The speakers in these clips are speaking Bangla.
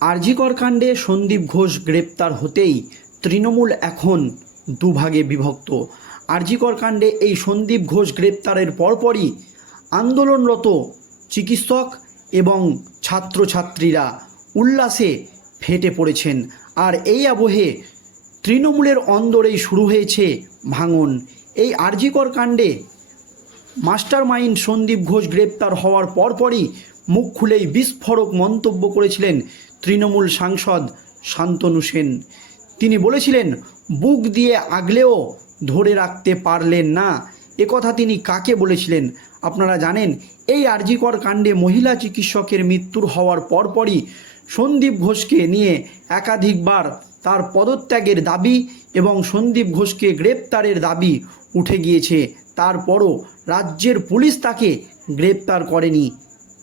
আরজিকর কাণ্ডে সন্দীপ ঘোষ গ্রেপ্তার হতেই তৃণমূল এখন দুভাগে বিভক্ত। আরজিকর কাণ্ডে এই সন্দীপ ঘোষ গ্রেপ্তারের পরপরই আন্দোলনরত চিকিৎসক এবং ছাত্রছাত্রীরা উল্লাসে ফেটে পড়েছেন। আর এই আবহে তৃণমূলের অন্দরেই শুরু হয়েছে ভাঙন। এই আরজিকর কাণ্ডে মাস্টার মাইন্ড সন্দীপ ঘোষ গ্রেপ্তার হওয়ার পরপরই মুখ খুলেই বিস্ফোরক মন্তব্য করেছিলেন তৃণমূল সাংসদ শান্তনু সেন। তিনি বলেছিলেন, বুক দিয়ে আগলেও ধরে রাখতে পারলেন না। একথা তিনি কাকে বলেছিলেন? আপনারা জানেন, এই আরজিকর কাণ্ডে মহিলা চিকিৎসকের মৃত্যুর হওয়ার পরপরই সন্দীপ ঘোষকে নিয়ে একাধিকবার তার পদত্যাগের দাবি এবং সন্দীপ ঘোষকে গ্রেপ্তারের দাবি উঠে গিয়েছে। তারপরও রাজ্যের পুলিশ তাকে গ্রেপ্তার করেনি।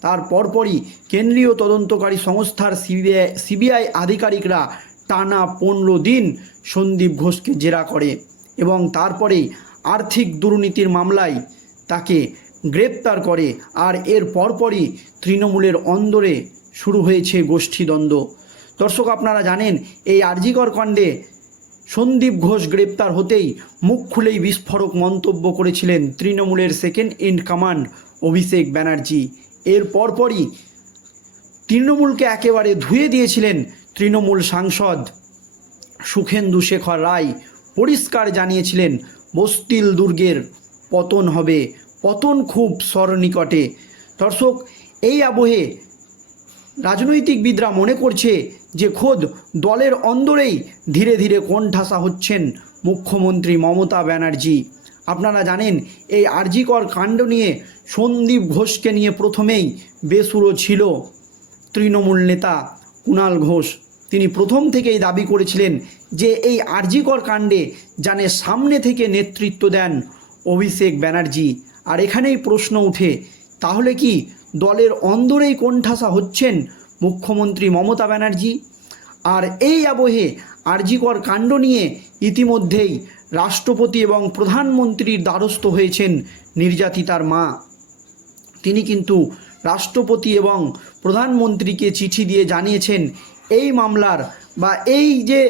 তার পরপরই কেন্দ্রীয় তদন্তকারী সংস্থার সিবিআই সিবিআই আধিকারিকরা টানা পনেরো দিন সন্দীপ ঘোষকে জেরা করে এবং তারপরেই আর্থিক দুর্নীতির মামলায় তাকে গ্রেপ্তার করে আর এর পরপরই তৃণমূলের অন্দরে শুরু হয়েছে গোষ্ঠীদ্বন্দ্ব। দর্শক, আপনারা জানেন এই আরজিকর কাণ্ডে সন্দীপ ঘোষ গ্রেপ্তার হতেই মুখ খুলেই বিস্ফোরক মন্তব্য করেছিলেন তৃণমূলের second in command Abhishek Banerjee. এর পরপরই তৃণমূলকে একেবারে ধুয়ে দিয়েছিলেন তৃণমূল সাংসদ সুখেন্দু শেখর রায়। পরিষ্কার জানিয়েছিলেন, বস্তিল দুর্গের পতন হবে, পতন খুব সরনিকটে দর্শক, এই আবহে রাজনৈতিকবিদরা মনে করছে যে খোদ দলের অন্দরেই ধীরে ধীরে কোণঠাসা হচ্ছেন মুখ্যমন্ত্রী মমতা ব্যানার্জি। আপনারা জানেন, এই আরজিকর কাণ্ড নিয়ে সন্দীপ ঘোষকে নিয়ে প্রথমেই বেসুরো ছিল তৃণমূল নেতা কুণাল ঘোষ। তিনি প্রথম থেকেই দাবি করেছিলেন যে এই আরজিকর কাণ্ডে জানে সামনে থেকে নেতৃত্ব দেন অভিষেক ব্যানার্জি। আর এখানেই প্রশ্ন উঠে, তাহলে কি দলের অন্দরেই কোণঠাসা হচ্ছেন মুখ্যমন্ত্রী মমতা ব্যানার্জি। আর এই আবহে আরজিকর কাণ্ড নিয়ে ইতিমধ্যেই রাষ্ট্রপতি এবং প্রধানমন্ত্রীর দ্বারস্থ হয়েছেন নির্যাতিতার মা। তিনি কিন্তু রাষ্ট্রপতি এবং প্রধানমন্ত্রীকে চিঠি দিয়ে জানিয়েছেন, এই মামলার বা এই যে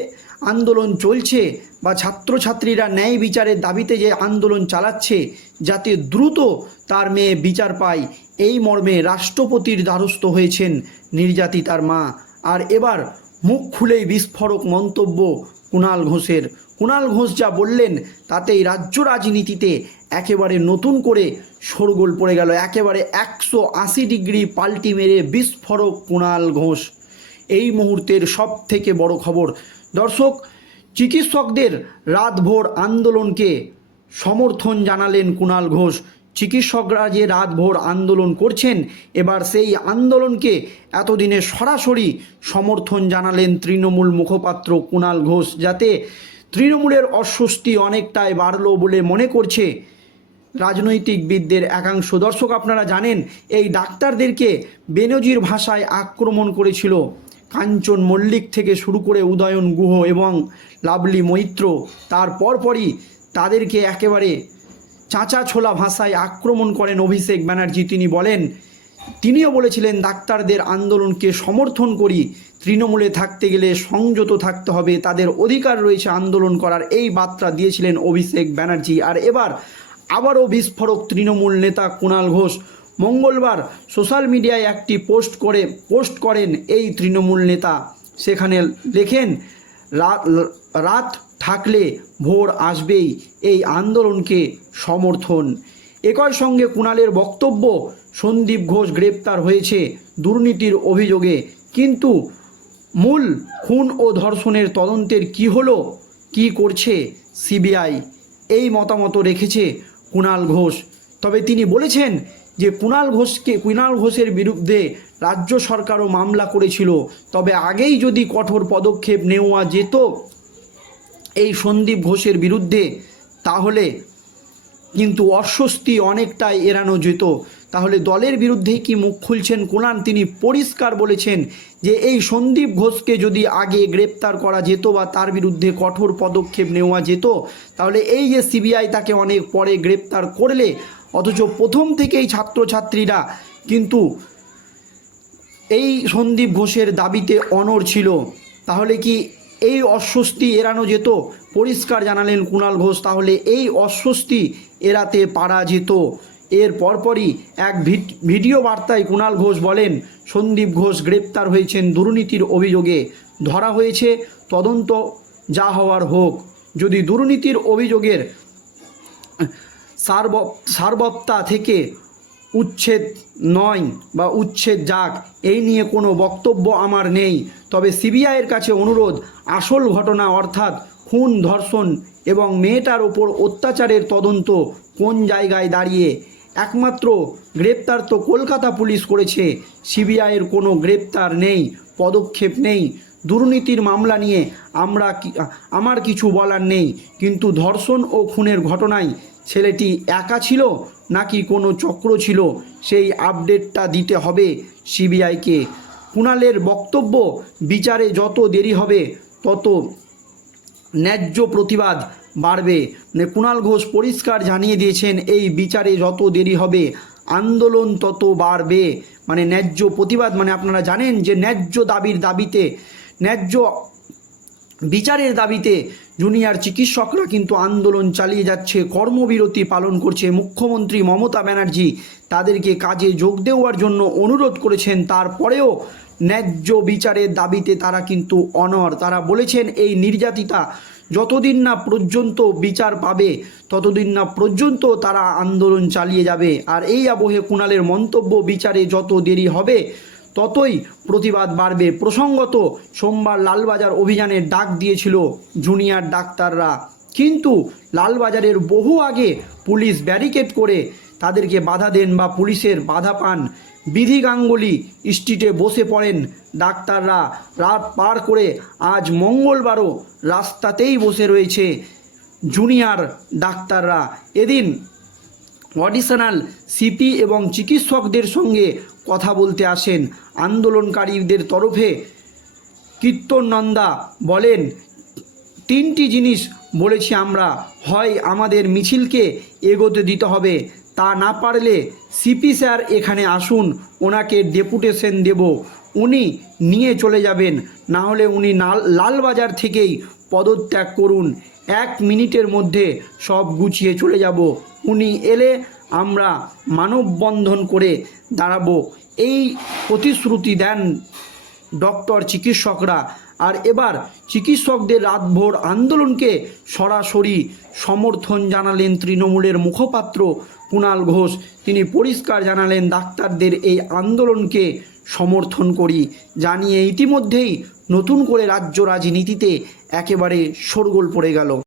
আন্দোলন চলছে বা ছাত্রছাত্রীরা ন্যায় বিচারের দাবিতে যে আন্দোলন চালাচ্ছে, যাতে দ্রুত তার মেয়ে বিচার পায় এই মর্মে রাষ্ট্রপতির দ্বারস্থ হয়েছেন নির্যাতিতার মা। আর এবার মুখ খুলেই বিস্ফোরক মন্তব্য কুণাল ঘোষের। কুণাল ঘোষ যা বললেন, তাতেই রাজ্য রাজনীতিতে একেবারে নতুন করে শোরগোল পড়ে গেল। একেবারে একশো আশি ডিগ্রি পাল্টি মেরে বিস্ফোরক কুণাল ঘোষ। এই মুহূর্তের সব থেকে বড় খবর, দর্শক, চিকিৎসকদের রাতভর আন্দোলনকে সমর্থন জানালেন কুণাল ঘোষ। চিকিৎসকরা যে রাতভর আন্দোলন করছেন, এবার সেই আন্দোলনকে এতদিনে সরাসরি সমর্থন জানালেন তৃণমূল মুখপাত্র কুণাল ঘোষ, যাতে তৃণমূলের অস্বস্তি অনেকটাই বাড়লো বলে মনে করছে রাজনৈতিকবিদদের একাংশ। দর্শক, আপনারা জানেন, এই ডাক্তারদেরকে বেনজির ভাষায় আক্রমণ করেছিল কাঞ্চন মল্লিক থেকে শুরু করে উদয়ন গুহ এবং লাভলি মৈত্র। তার পরপরই তাদেরকে একেবারে চাঁচা ছোলা ভাষায় আক্রমণ করেন অভিষেক ব্যানার্জি। তিনি বলেন, তিনিও বলেছিলেন, ডাক্তারদের আন্দোলনকে সমর্থন করি, তৃণমূলে থাকতে গেলে সংযত থাকতে হবে, তাদের অধিকার রয়েছে আন্দোলন করার, এই বার্তা দিয়েছিলেন অভিষেক ব্যানার্জি। আর এবার আবারও বিস্ফোরক তৃণমূল নেতা কুণাল ঘোষ। মঙ্গলবার সোশ্যাল মিডিয়ায় একটি পোস্ট করে, পোস্ট করেন এই তৃণমূল নেতা। সেখানে লেখেন রাত থাকলে ভোর আসবেই এই আন্দোলনকে সমর্থন। একই সঙ্গে কুণালের বক্তব্য, সন্দীপ ঘোষ গ্রেপ্তার হয়েছে দুর্নীতির অভিযোগে। কিন্তু মূল খুন ও ধর্ষণের তদন্তের কি হলো, কি করছে সিবিআই? এই মতামত রেখেছে কুণাল ঘোষ। তবে তিনি বলেছেন যে কুণাল ঘোষকে, কুণাল ঘোষের বিরুদ্ধে রাজ্য সরকারও মামলা করেছিল। তবে আগেই যদি কঠোর পদক্ষেপ নেওয়া যেত সন্দীপ ঘোষের বিরুদ্ধে, তাহলে কিন্তু অস্বস্তি অনেকটাই এড়ানো যেত। তাহলে দলের বিরুদ্ধেই কি মুখ খুলছেন কুণাল তিনি পরিষ্কার বলেছেন যে এই সন্দীপ ঘোষকে যদি আগে গ্রেপ্তার করা যেত বা তার বিরুদ্ধে কঠোর পদক্ষেপ নেওয়া যেত, তাহলে এই যে সিবিআই তাকে অনেক পরে গ্রেপ্তার করলে, অথচ প্রথম থেকেই ছাত্রছাত্রীরা কিন্তু এই সন্দীপ ঘোষের দাবিতে অনর ছিল। তাহলে কি এই অস্বস্তি এড়ানো যেত। পরিষ্কার জানালেন কুণাল ঘোষ, তাহলে এই অস্বস্তি এড়াতে পারা যেত। এর পরপরই এক ভিড- ভিডিও বার্তায় কুণাল ঘোষ বলেন, সন্দীপ ঘোষ গ্রেপ্তার হয়েছেন দুর্নীতির অভিযোগে। ধরা হয়েছে, তদন্ত যা হওয়ার হোক। যদি দুর্নীতির অভিযোগের সারব, সারবত্তা থেকে উচ্ছেদ নয় বা উচ্ছেদ যাক, এই নিয়ে কোনো বক্তব্য আমার নেই। তবে সিবিআইয়ের কাছে অনুরোধ, আসল ঘটনা অর্থাৎ খুন, ধর্ষণ এবং মেয়েটার ওপর অত্যাচারের তদন্ত কোন জায়গায় দাঁড়িয়ে? একমাত্র গ্রেপ্তার তো কলকাতা পুলিশ করেছে, সিবিআইয়ের কোনো গ্রেপ্তার নেই, পদক্ষেপ নেই। দুর্নীতির মামলা নিয়ে আমরা আমার কিছু বলার নেই। কিন্তু ধর্ষণ ও খুনের ঘটনায় ছেলেটি একা ছিল নাকি কোনো চক্র ছিল? সেই আপডেটটা দিতে হবে সিবিআইকে। কুণালের বক্তব্য, বিচারে যত দেরি হবে, তত ন্যায্য প্রতিবাদ বাড়বে। মানে কুণাল ঘোষ পরিষ্কার জানিয়ে দিয়েছেন, এই বিচারে যত দেরি হবে, আন্দোলন তত বাড়বে। মানে ন্যায্য প্রতিবাদ মানে আপনারা জানেন যে ন্যায্য দাবির দাবিতে, ন্যায্য বিচারের দাবিতে জুনিয়র চিকিৎসকরা কিন্তু আন্দোলন চালিয়ে যাচ্ছে, কর্মবিরতি পালন করছে। মুখ্যমন্ত্রী মমতা ব্যানার্জি তাদেরকে কাজে যোগ দেওয়ার জন্য অনুরোধ করেছেন। তারপরেও ন্যায্য বিচারের দাবিতে তারা কিন্তু অনর তারা বলেছেন, এই নির্যাতিতা যতদিন না পর্যন্ত বিচার পাবে, ততদিন না পর্যন্ত তারা আন্দোলন চালিয়ে যাবে। আর এই আবহে কুণালের মন্তব্য, বিচারে যত দেরি হবে ততই প্রতিবাদ বাড়বে। প্রসঙ্গত, সোমবার লালবাজার অভিযানের ডাক দিয়েছিল জুনিয়র ডাক্তাররা। কিন্তু লালবাজারের বহু আগে পুলিশ ব্যারিকেড করে তাদেরকে বাধা দেন বা পুলিশের বাধা পান। বিধি গাঙ্গুলি স্ট্রিটে বসে পড়েন ডাক্তাররা। রাত পার করে আজ মঙ্গলবারও রাস্তাতেই বসে রয়েছে জুনিয়র ডাক্তাররা। এদিন অডিশনাল সিপি এবং চিকিৎসকদের সঙ্গে কথা বলতে আসেন। আন্দোলনকারীদের তরফে কীর্তন নন্দা বলেন, তিনটি জিনিস বলেছি আমরা, হয় আমাদের মিছিলকে এগোতে দিতে হবে, তা না পারলে সিপি স্যার এখানে আসুন, ওনাকে ডেপুটেশন দেব, উনি নিয়ে চলে যাবেন না হলে উনি লালবাজার থেকেই পদত্যাগ করুন। এক মিনিটের মধ্যে সব গুছিয়ে চলে যাব। উনি এলে আমরা মানববন্ধন করে দাঁড়াবো। এই প্রতিশ্রুতি দেন ডক্টর চিকিৎসকরা। আর এবার চিকিৎসকদের রাতভর আন্দোলনকে সরাসরি সমর্থন জানালেন তৃণমূলের মুখপাত্র কুণাল ঘোষ। তিনি পরিষ্কার জানালেন ডাক্তারদের এই আন্দোলনকে সমর্থন করি। জানিয়ে ইতিমধ্যেই নতুন করে রাজ্য রাজনীতিতে একেবারে শোরগোল পড়ে গেল।